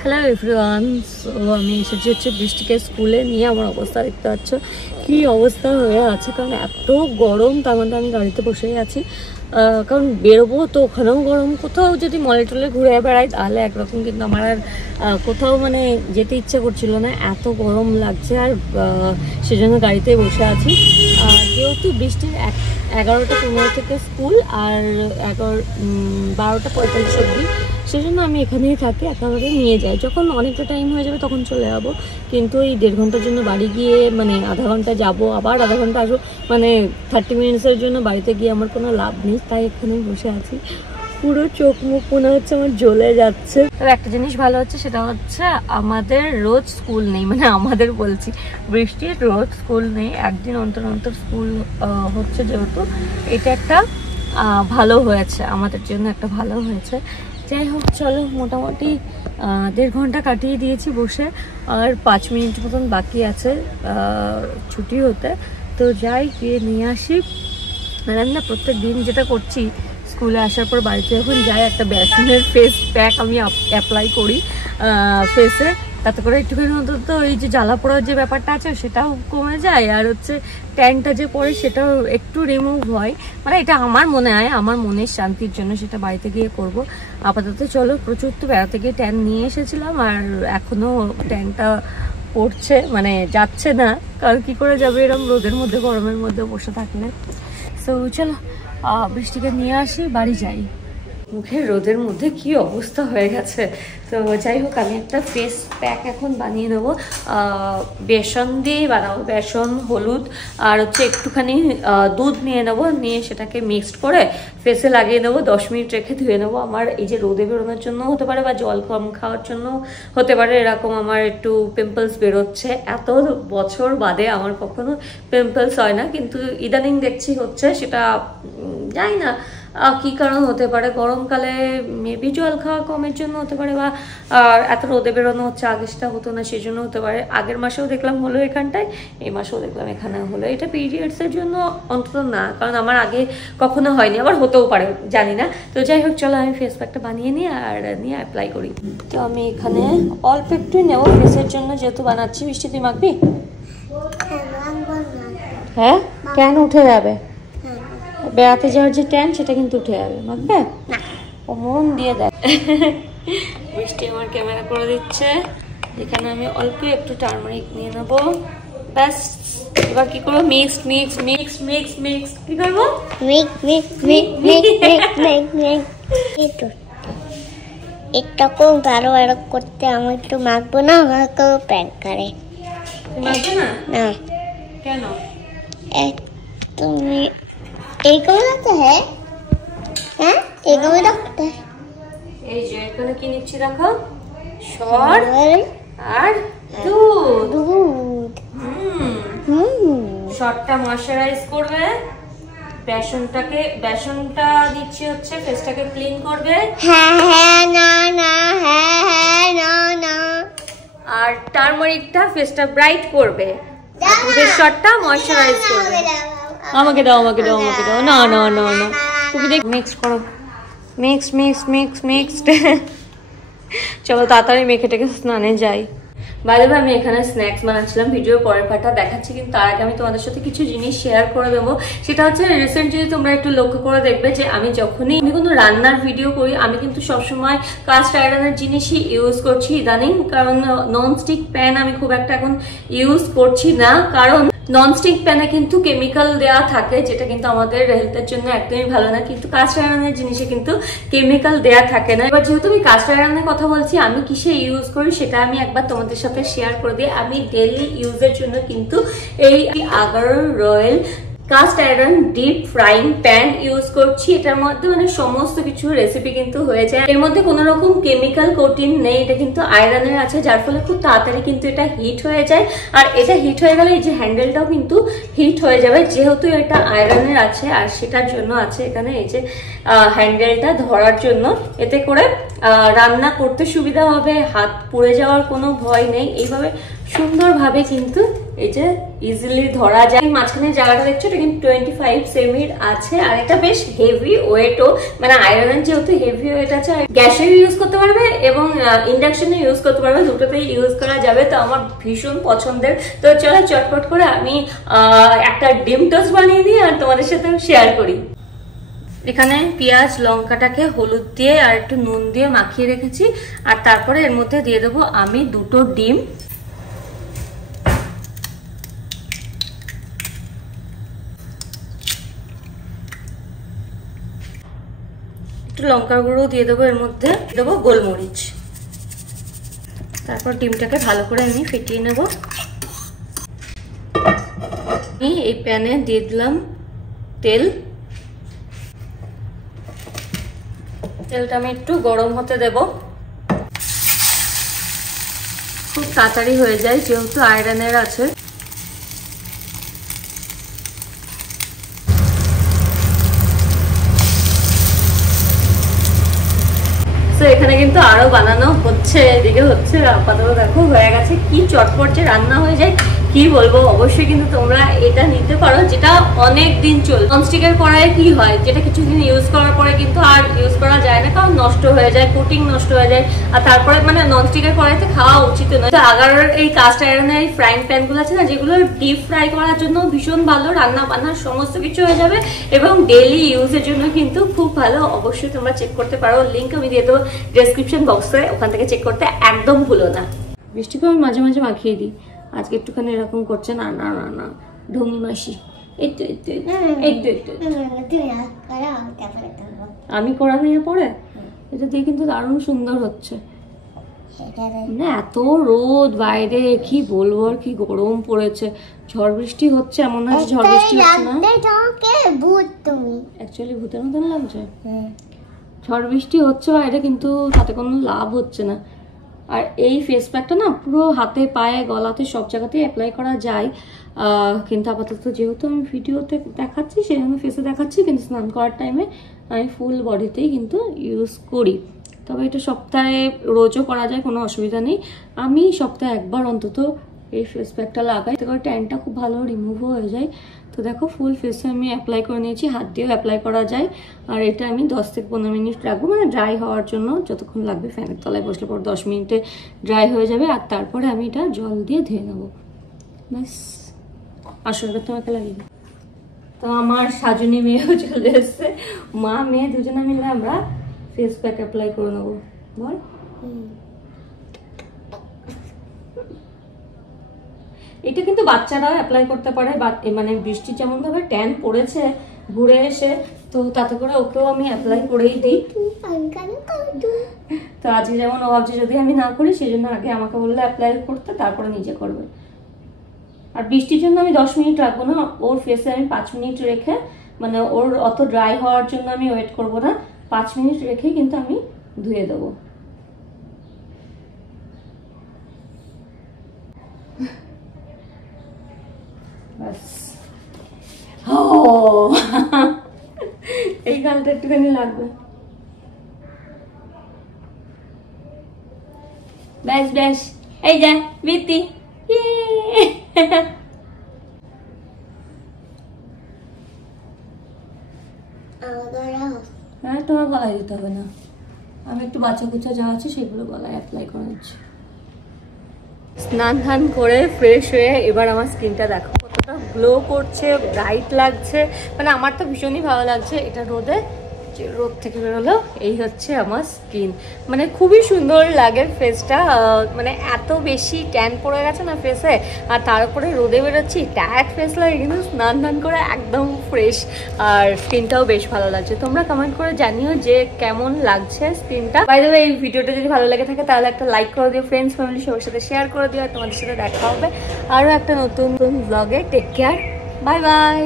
Hello everyone. So আমি এসেছি হচ্ছে বৃষ্টিকে স্কুলে নিয়ে। আমার অবস্থা দেখতে পাচ্ছ কী অবস্থা হয়ে আছে, কারণ এত গরম। তার মধ্যে আমি গাড়িতে বসেই আছি, কারণ বেরোবো তো ওখানেও গরম। কোথাও যদি মলে টলে ঘুরে বেড়াই তাহলে একরকম, কিন্তু আমার আর কোথাও মানে যেতে ইচ্ছে করছিল না, এত গরম লাগছে। আর সেজন্য গাড়িতে বসে আছি। যেহেতু বৃষ্টির 11:15 থেকে স্কুল, আর 12:45 অবধি, সেজন্য আমি এখানেই থাকি, একেবারে নিয়ে যাই। যখন অনেকটা টাইম হয়ে যাবে তখন চলে যাবো, কিন্তু এই 1.5 ঘন্টার জন্য বাড়ি গিয়ে মানে আধা ঘন্টা যাবো, আবার আধা ঘন্টা আসবো, মানে 30 মিনিটসের জন্য বাড়িতে গিয়ে আমার কোনো লাভ নেই। তাই এখানেই বসে আছি। পুরো চোখ মুখ মনে হচ্ছে আমার জ্বলে যাচ্ছে। তবে একটা জিনিস ভালো হচ্ছে, সেটা হচ্ছে আমাদের রোজ স্কুল নেই, মানে আমাদের বলছি, বৃষ্টির রোজ স্কুল নেই, একদিন অন্তর অন্তর স্কুল হচ্ছে। যেহেতু এটা একটা ভালো হয়েছে আমাদের জন্য, একটা ভালো হয়েছে। যাই হোক, চলো, মোটামুটি 1.5 ঘন্টা কাটিয়ে দিয়েছি বসে, আর 5 মিনিট মতন বাকি আছে ছুটি হতে। তো যাই, গিয়ে নিয়ে আসি। আর আমি না প্রত্যেক দিন যেটা করছি, স্কুলে আসার পর বাড়িতে যখন যাই, একটা বেসনের ফেস প্যাক আমি অ্যাপ্লাই করি ফেসে, তাতে করে একটুখানি অন্তত এই যে জ্বালা পোড়ার যে ব্যাপারটা আছে সেটাও কমে যায়, আর হচ্ছে ট্যানটা যে পড়ে সেটাও একটু রিমুভ হয়। মানে এটা আমার মনে হয়, আমার মনের শান্তির জন্য সেটা বাড়িতে গিয়ে করব। আপাতত চলো, প্রচুর তো বেড়াতে গিয়ে ট্যান নিয়ে এসেছিলাম, আর এখনও ট্যানটা পড়ছে, মানে যাচ্ছে না। কারণ কী করে যাবে এরকম রোদের মধ্যে, গরমের মধ্যে বসে থাকলে। সো চলো, বৃষ্টিকে নিয়ে আসি, বাড়ি যাই। মুখের রোদের মধ্যে কি অবস্থা হয়ে গেছে। তো যাই হোক, আমি একটা ফেস প্যাক এখন বানিয়ে নেবো। বেসন দিয়ে বানাবো, বেসন, হলুদ আর হচ্ছে একটুখানি দুধ নিয়ে নেবো, নিয়ে সেটাকে মিক্সড করে ফেসে লাগিয়ে নেবো। 10 মিনিট রেখে ধুয়ে নেবো। আমার এই যে রোদে বেরোনোর জন্য হতে পারে, বা জল কম খাওয়ার জন্য হতে পারে, এরকম আমার একটু পিম্পলস বেরোচ্ছে। এত বছর বাদে আমার কখনো পিম্পলস হয় না, কিন্তু ইদানিং দেখছি হচ্ছে। সেটা জানি না কি কারণ হতে পারে। গরমকালে মেবি জল খাওয়া কমের জন্য হতে পারে, বা এত রোদে বেরোনো হচ্ছে, আগে সেটা হতো না সেই জন্য হতে পারে। আগের মাসেও দেখলাম হলো এখানটায়, এই মাসেও দেখলাম এখানে হলো। এটা পিরিয়ডসের জন্য অন্তত না, কারণ আমার আগে কখনো হয়নি, আবার হতেও পারে, জানি না। তো যাই হোক, চলো আমি ফেস প্যাকটা বানিয়ে নিই আর নিয়ে অ্যাপ্লাই করি। তো আমি এখানে অল্প একটু নেবো ফেসের জন্য, যেহেতু বানাচ্ছি। বৃষ্টি, তুই মাখবি? হ্যাঁ, কেন উঠে যাবে? বেড়াতে যাওয়ার যে ট্যান, সেটা কিন্তু উঠে যাবে। মাখবে না, ও মন দিয়ে দেয়। বৃষ্টি আমার ক্যামেরা করে দিচ্ছে। এখানে আমি অল্প একটু টার্মারিক নিয়ে নেবো, ব্যাস। এবার কি করবো? Mix mix mix mix mix কি করবো? একটু ভালো ভালো করতে আমি একটু মাখবো না, আমাকে প্যাক করে। মাখবে না? না। কেন? তুমি এইগুলো রাখতে হয়? হ্যাঁ, এইগুলো রাখতে হয়। এই যে এখানে কি নিচ্ছি দেখো, সর আর দুধ। দুধ। সরটা ময়শ্চারাইজ করবে, বেসনটা দিচ্ছি হচ্ছে ফেসটাকে ক্লিন করবে। হ্যাঁ হ্যাঁ, না না, হ্যাঁ হ্যাঁ, না না। আর টারমারিকটা ফেসটা ব্রাইট করবে, আর দুধের সরটা ময়শ্চারাইজ করবে। আমাকে দাও, আমাকে দাও, আমাকে দাও। না না না না, তুমি দেখ, মিক্স করো, মিক্স মিক্স মিক্স মিক্সড। চলো তাড়াতাড়ি মেখে টেকে স্নানে যাই। বাইরে আমি এখানে স্ন্যাক্স বানাচ্ছিলাম, ভিডিও পরের পার্টটা দেখাচ্ছি, কিন্তু তার আগে আমি তোমাদের সাথে কিছু জিনিস শেয়ার করে দেবো। সেটা হচ্ছে, রিসেন্টলি তোমরা একটু লক্ষ্য করে দেখবে যে আমি যখনই কোনো রান্নার ভিডিও করি, আমি কিন্তু সবসময় কাস্ট আয়রনের জিনিসই ইউজ করছি ইদানিং। কারণ ননস্টিক প্যান আমি খুব একটা এখন ইউজ করছি না, কারণ ননস্টিক প্যানে কিন্তু কেমিক্যাল দেওয়া থাকে, যেটা কিন্তু আমাদের হেলথের জন্য একদমই ভালো না। কিন্তু কাস্ট আয়রনের জিনিসে কিন্তু কেমিক্যাল দেওয়া থাকে না। এবার যেহেতু আমি কাস্ট আয়রনের কথা বলছি, আমি কিসে ইউজ করি সেটা আমি একবার তোমাদের সাথে শেয়ার করে দিই। আমি ডেইলি ইউজের জন্য কিন্তু এই agar royal cast iron deep frying pan use করছি। এটার মধ্যে মানে সমস্ত কিছু রেসিপি কিন্তু হয়ে যায়, এর মধ্যে কোনো রকম কেমিক্যাল কোটিং নেই। এটা কিন্তু আয়রনের আছে, যার ফলে খুব তাড়াতাড়ি কিন্তু এটা হিট হয়ে যায়। আর এটা হিট হয়ে গেলে এই যে হ্যান্ডেলটাও কিন্তু হিট হয়ে যাবে, যেহেতু এটা আয়রনের আছে। আর সেটার জন্য আছে এখানে এই যে হ্যান্ডেলটা ধরার জন্য, এতে করে রান্না করতে সুবিধা হবে, হাত পুড়ে যাওয়ার কোনো ভয় নেই। এইভাবে সুন্দরভাবে কিন্তু এই যে ইজিলি ধরা যায়। মাঝখানে জায়গাটা দেখছো এটা কিন্তু 25 সেমির আছে, আর এটা বেশ হেভি ওয়েটও, মানে আয়রনের যেহেতু হেভি ওয়েট আছে, গ্যাসে ইউজ করতে পারবে এবং ইন্ডাকশনে ইউজ করতে পারবে, দুটোতেই ইউজ করা যাবে। তো আমার ভীষণ পছন্দের। তো চলো চটপট করে আমি একটা ডিম টোস্ট বানিয়ে দিই আর তোমাদের সাথে শেয়ার করি। এখানে পেঁয়াজ লঙ্কাটাকে হলুদ দিয়ে আর একটু নুন দিয়ে মাখিয়ে রেখেছি, আর তারপরে এর মধ্যে দিয়ে দেবো আমি 2টো ডিম। একটু লঙ্কার গুঁড়ো দিয়ে দেবো, এর মধ্যে দেবো গোলমরিচ। তারপর ডিমটাকে ভালো করে আমি ফেটিয়ে নেব। আমি এই প্যানে দিয়ে দিলাম তেল। তেলটা আমি একটু গরম হতে দেব। খুব তাড়াতাড়ি হয়ে যায় যেহেতু আয়রনের আছে। তো এখানে কিন্তু আরো বানানো হচ্ছে, এদিকে হচ্ছে। আপাতত দেখো হয়ে গেছে। কি চটপট যে রান্না হয়ে যায় কি বলবো। অবশ্যই কিন্তু তোমরা এটা নিতে পারো, যেটা অনেক দিন চলবে। ননস্টিকের কড়াইয়ে কি হয়, যেটা কিছুদিন ইউজ করার পরে কিন্তু আর ইউজ করা যায় না, কারণ নষ্ট হয়ে যায়, কোটিং নষ্ট হয়ে যায়। আর তারপরে মানে ননস্টিকের কড়াইতে খাওয়া উচিত নয়। তো আগার এই কাস্ট আয়রনের এই ফ্রাইং প্যান গুলো আছে না, যেগুলো ডিপ ফ্রাই করার জন্য ভীষণ ভালো, রান্না বান্নার সমস্ত কিছু হয়ে যাবে এবং ডেইলি ইউজের জন্য কিন্তু খুব ভালো। অবশ্যই তোমরা চেক করতে পারো, লিঙ্ক আমি দিয়ে দেবো ডেসক্রিপশন বক্সে, ওখান থেকে চেক করতে একদম ভুলো না। বৃষ্টিকে আমি মাঝে মাঝে মাখিয়ে দিই, আজকে একটুখানি এরকম করছে। না না না না ঢঙ্গি মাসি, একটু একটু একটু একটু আমি করা নিয়ে পরে এটা দিয়ে কিন্তু দারুণ সুন্দর হচ্ছে। না এত রোদ বাইরে, কি বলবো, আর কি গরম পড়েছে। ঝড় বৃষ্টি হচ্ছে, এমন হচ্ছে ঝড় বৃষ্টি হচ্ছে না, অ্যাকচুয়ালি ভূতের মতন লাগছে। ঝড় বৃষ্টি হচ্ছে বাইরে, কিন্তু তাতে কোনো লাভ হচ্ছে না। আর এই ফেস প্যাকটা না পুরো হাতে পায়ে গলাতে সব জায়গাতেই অ্যাপ্লাই করা যায়, কিন্তু আপাতত যেহেতু আমি ভিডিওতে দেখাচ্ছি সেই জন্য ফেসে দেখাচ্ছি, কিন্তু স্নান করার টাইমে আমি ফুল বডিতেই কিন্তু ইউজ করি। তবে এটা সপ্তাহে রোজও করা যায়, কোনো অসুবিধা নেই। আমি সপ্তাহে একবার অন্তত এই ফেস প্যাকটা লাগাই, এতে করে ট্যানটা খুব ভালো রিমুভও হয়ে যায়। তো দেখো ফুল ফেসে আমি অ্যাপ্লাই করে নিয়েছি, হাত দিয়েও অ্যাপ্লাই করা যায়। আর এটা আমি 10 থেকে 15 মিনিট রাখবো, মানে ড্রাই হওয়ার জন্য যতক্ষণ লাগবে। ফ্যানের তলায় বসলে পর 10 মিনিটে ড্রাই হয়ে যাবে। আর তারপরে আমি এটা জল দিয়ে ধুয়ে নেবো, ব্যাস। আসলে তোমাকে লাগিয়ে দিই। তো আমার সাজুনি মেয়েও চলে এসছে, মা মেয়ে দুজনে মিলে আমরা ফেস প্যাক অ্যাপ্লাই করে নেবো। বল এটা কিন্তু বাচ্চারাও অ্যাপ্লাই করতে পারে, মানে বৃষ্টি যেমন ভাবে ট্যান পড়েছে ঘুরে এসে, তো তাতে করে ওকেও আমি অ্যাপ্লাই করেই দিই। তো আজকে যেমন ও ভাবছে যদি আমি না করি, সেই জন্য আগে আমাকে বললে অ্যাপ্লাই করতে, তারপরে নিজে করবে। আর বৃষ্টির জন্য আমি 10 মিনিট রাখবো না, ওর ফেসে আমি 5 মিনিট রেখে, মানে ওর অত ড্রাই হওয়ার জন্য আমি ওয়েট করবো না, 5 মিনিট রেখেই কিন্তু আমি ধুয়ে দেবো। এই গালটা একটুখানি লাগবে, ব্যাস ব্যাস। এই যা বৃত্তি, হ্যাঁ তোমার গলায় দিতে হবে না, আমি একটু বাচ্চা কুচা যা আছে সেগুলো গলায় অ্যাপ্লাই করে দিচ্ছি। স্নান ধান করে ফ্রেশ হয়ে এবার আমার স্কিনটা দেখো কতটা গ্লো করছে, ব্রাইট লাগছে। মানে আমার তো ভীষণই ভালো লাগছে। এটা রোদে, রোদ থেকে বেরোলো এই হচ্ছে আমার স্কিন, মানে খুবই সুন্দর লাগে ফেসটা। মানে এত বেশি ট্যান পড়ে গেছে না ফেসে, আর তার উপরে রোদে বেরোচ্ছি, টায়ার্ড ফেস লাগে, কিন্তু স্নান ধান করে একদম ফ্রেশ, আর স্কিনটাও বেশ ভালো লাগছে। তোমরা কমেন্ট করে জানিও যে কেমন লাগছে স্কিনটা। বাই দ্য ওয়ে, এই ভিডিওটা যদি ভালো লেগে থাকে তাহলে একটা লাইক করে দিও, ফ্রেন্ডস ফ্যামিলি সবার সাথে শেয়ার করে দিও। আর তোমাদের সাথে দেখা হবে আরও একটা নতুন ব্লগে। Take care, bye by.